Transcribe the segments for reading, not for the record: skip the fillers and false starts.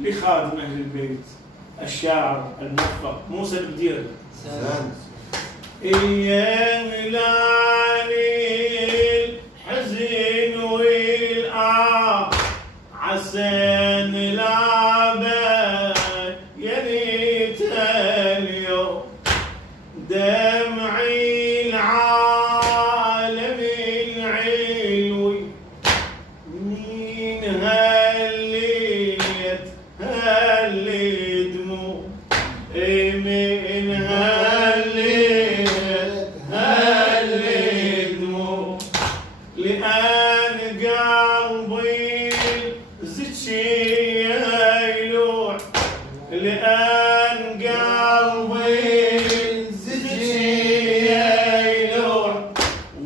لخادم أهل البيت الشاعر الموفق موسى البديري. أيام ليالي الحزن والآه عسى نلعبه يا ريت اليوم دمعي العالم العلوي من هالليت هاللي دموع من هالليت هاللي دموع لأن قلبي زد شي يلوع لأن قلبي زد شي يلوع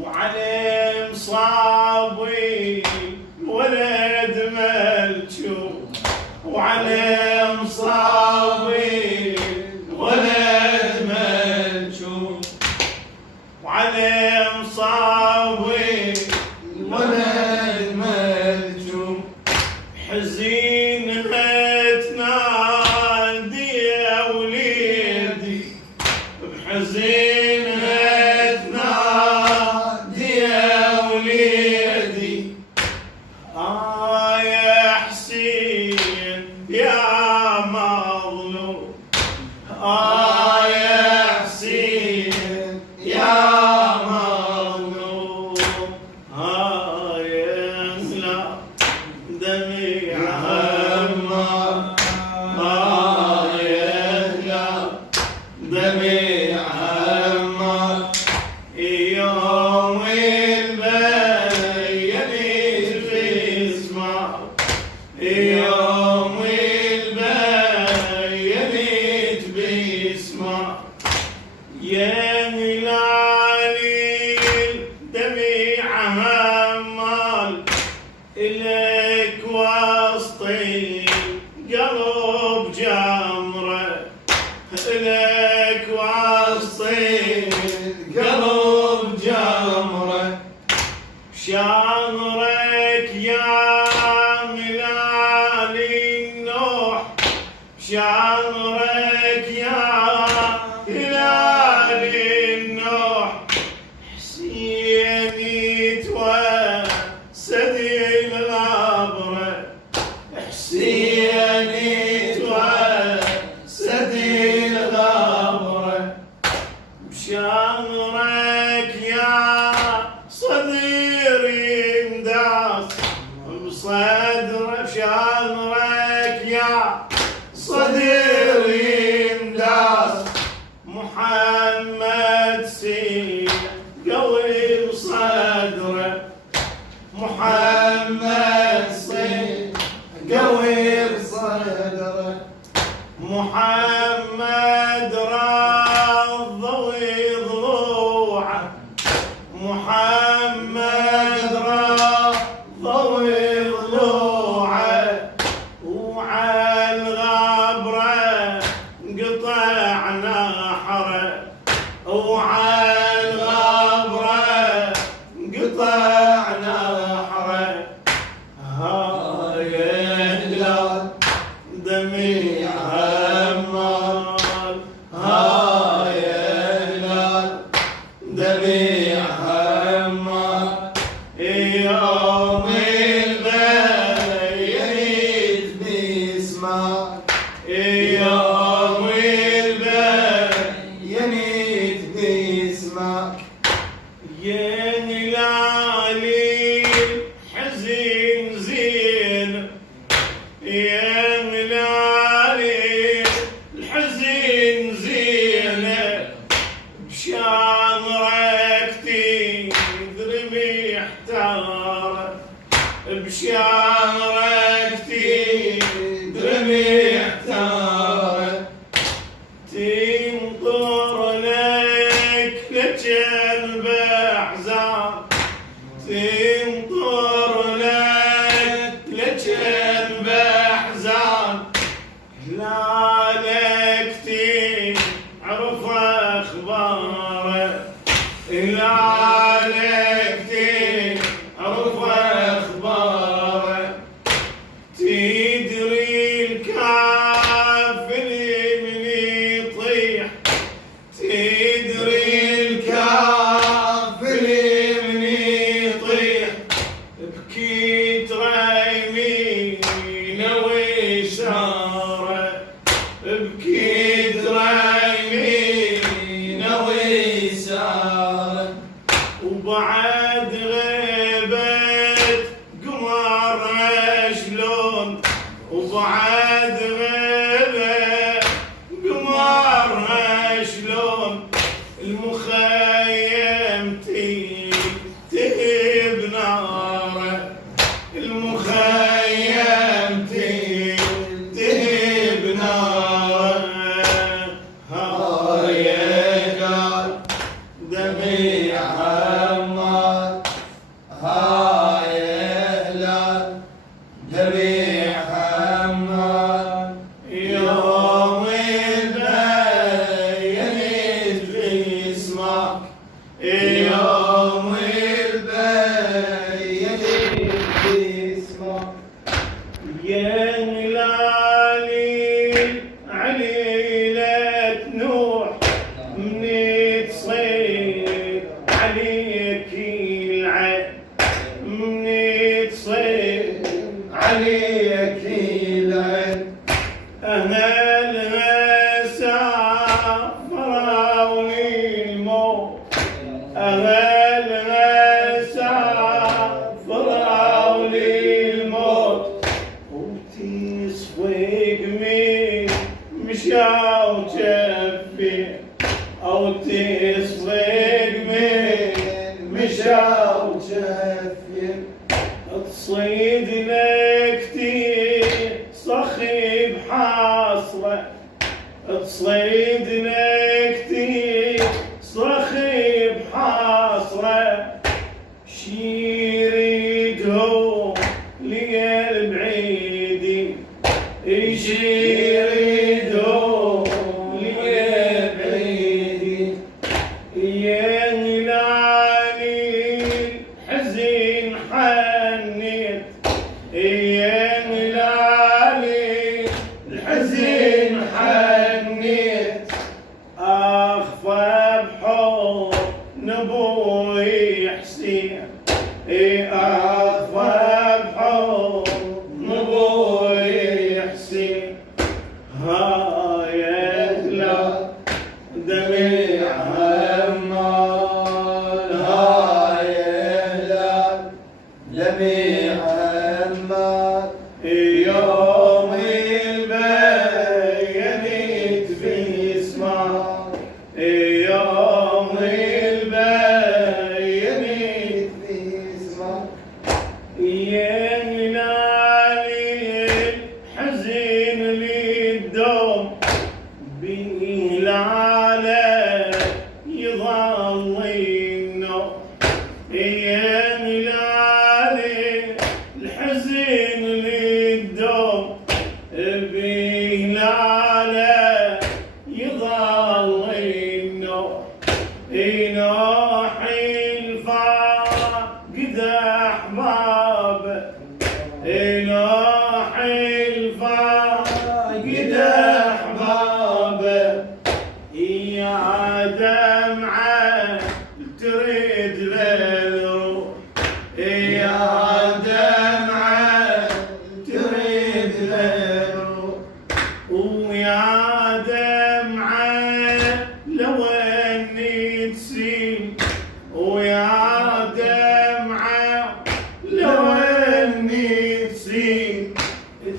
وعلى مصابي ولد ملجوع وعلى مصابي ولد ملجوع وعلى مصابي ولد ملجوع حزين تنادي يا وليدي بحزين تنادي يا وليدي يا حسين يا مظلوم يا حسين يا مظلوم يغلى دمي عمّا يغلى دمي عمّا يوم البين اسمع يوم البين بيسمع يا بشامرك يا هلال النوح بشامرك يا هلال النوح حسين يتوسد الغبره حسين يتوسد الغبره بشامرك يا صدير ينداس بصدر بشامرك يا صدير ينداس محمد سيد قوي بصدره محمد سيد قوي بصدره محمد راضي ضلوعه محمد راضي ضلوعه وعلى الغبره قطع نحره وعلى الغبره قطع نحره هاي هلال دمي عمال هاي هلال دمي عمال يوم البيت باسمك يوم البيت باسمك يا هلالي حزين زين يا هلالي الحزين زينه بشامرك تدري محتاره بشامرك تدري محتاره تنطر لك لجن بأحزان تنطر لك لجن بأحزان هلالك تعرف أخباره هلالك تعرف أخباره تدري الكافر من يطيح تدري الكافر من يطيح بكيت ريمين ويساره بكيت ريمين ويساره وبعد غيبت قمر شلون وبعد غيبت قمر شلون المخيم تهب ناره المخيم تهب ناره هاي هلال دمي عمال هاي هلال دمي عمال يوم البيت باسمك يوم البيت باسمك يا هلالي عليلة نوح من تصير عليك العين من تصير عليك العين أهلها سافروا للموت أهلها سافروا للموت وتصفق من مشاو جفي أو تصفق من مشاو جفي تصيد لك صخيب حاصرة تصيد لك صخيب حاصرة شيريدهم لقلب عيدي يشيريدهم لقلب عيدي يا هلالي حزين يظل النور يا ملالي الحزن للدوم بهلاله يظل النور ينوح الفاقد احبابه ينوح الفاقد احبابه يا دمعه تريد للروح يا دمعه تريد للروح ويا دمعه لو اني تسيل ويا دمعه لو اني تسيل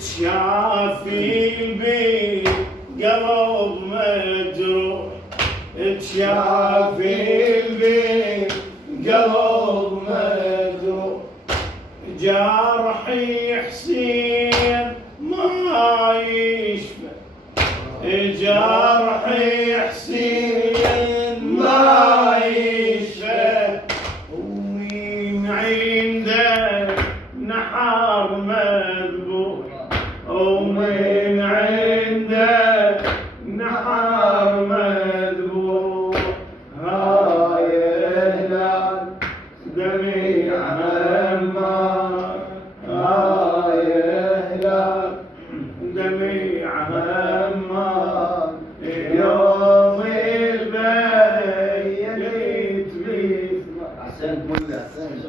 تشافي البيت قلب مجروح تشافي البيت قلب مجروح جرحي حسين ما يشفى جرحي حسين ما يشفى ومن عنده نحر مذبوح ومن عنده نحر مذبوح هاي هلال دمي عمار هاي هلال دمي عمار يوم البيت بيت احسنت مولى احسنت